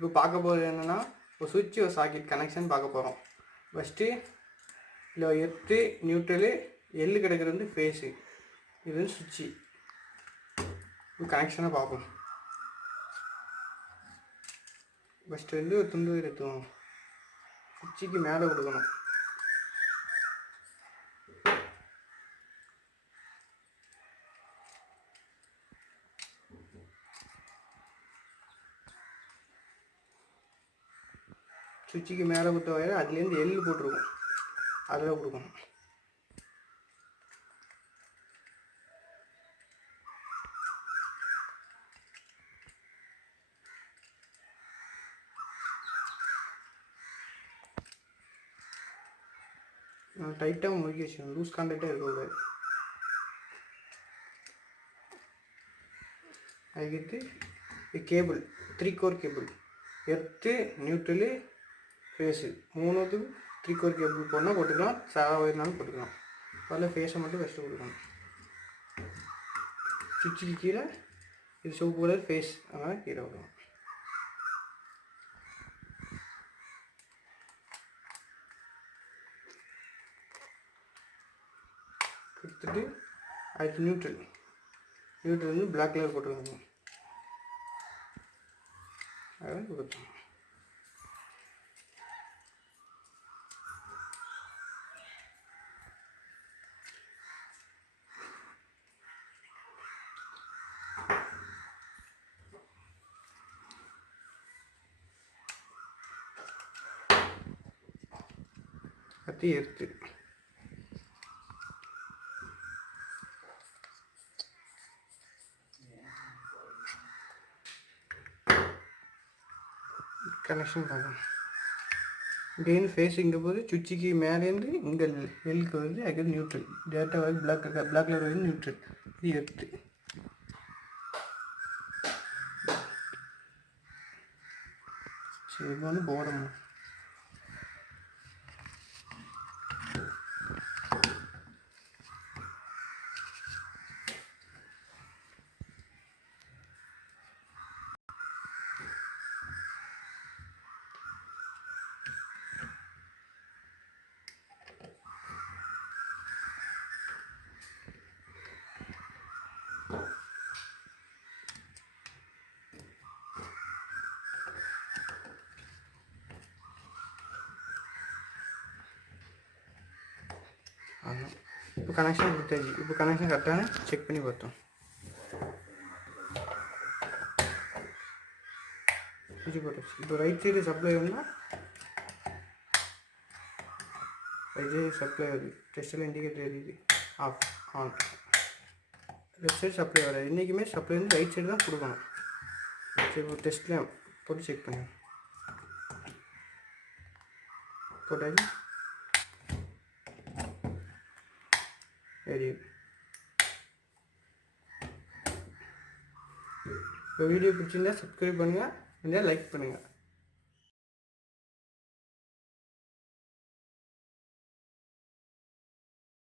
இப்போ பார்க்க போகிறது என்னென்னா ஒரு சுவிட்ச் ஒரு சாக்கெட் கனெக்ஷன் பார்க்க போகிறோம். ஃபஸ்ட்டு இல்லை எர்த்து நியூட்ரலு எள்ளு கிடைக்கிறது வந்து ஃபேஸு, இது வந்து சுவிட்சு. கனெக்ஷனாக பார்ப்போம். ஃபஸ்ட்டு வந்து ஒரு துண்டு எடுத்துவோம். சுவிட்சுக்கு மேலே கொடுக்கணும். சுவிட்சுக்கு மேலே கொடுத்த வயர் அதுலேருந்து எள்ளு போட்டிருக்கும், அதில் கொடுக்கணும். டைட்டாக முறுக்கி வச்சுக்கணும், லூஸ் கான்டாக்டாக இருக்கக்கூடாது. அதுக்கடுத்து cable 3 core cable, earth neutral phase மூணுத்துக்கு 3 கோர் கேபிள் போடணும், போட்டுக்கலாம். சாதா ஒயர்னாலும் போட்டுக்கலாம். அதில் ஃபேஸை மட்டும் ஃபஸ்ட்டு கொடுக்கணும். சுவிட்சுக்கு கீழே இது சிவப்பு கலர் ஃபேஸ், அதனால் கீழே வரும். கொடுத்துட்டு அதுக்கு நியூட்ரல் வந்து பிளாக் கலர் போட்டுருக்காங்க, அதை கொடுத்தோம். கத்தி எடுத்து கனெக்ஷன் பார்க்கணும். இங்கேருந்து ஃபேஸ் இங்கே போது சுவிட்சுக்கு மேலேருந்து இங்கே எல்லுக்கு வருது, அதுக்கு நியூட்ரல் டேரெக்டாக வருது. பிளாக் கலர் வருது நியூட்ரல், இது எடுத்து சரி. இப்போ வந்து போடணும். இப்போ கனெக்ஷன் கொடுத்தாச்சு. இப்போ கனெக்ஷன் கரெக்டான செக் பண்ணி பார்த்தோம். போட்டாச்சு. இப்போ ரைட் சைடு சப்ளை வந்தால் ரைட் சைடு சப்ளை வருது, டெஸ்ட்டில் இண்டிகேட்டர் எரியுது, off on. Left side supply வராது. இன்றைக்குமே சப்ளை வந்து ரைட் சைடு தான் கொடுக்கணும். சரி, இப்போ டெஸ்ட்டில் போட்டு செக் பண்ணுங்கள். போட்டாச்சு. எரியுது. இப்போ வீடியோ பிடிச்சிருந்தா சப்ஸ்கிரைப் பண்ணுங்கள், இல்லையா லைக் பண்ணுங்கள்.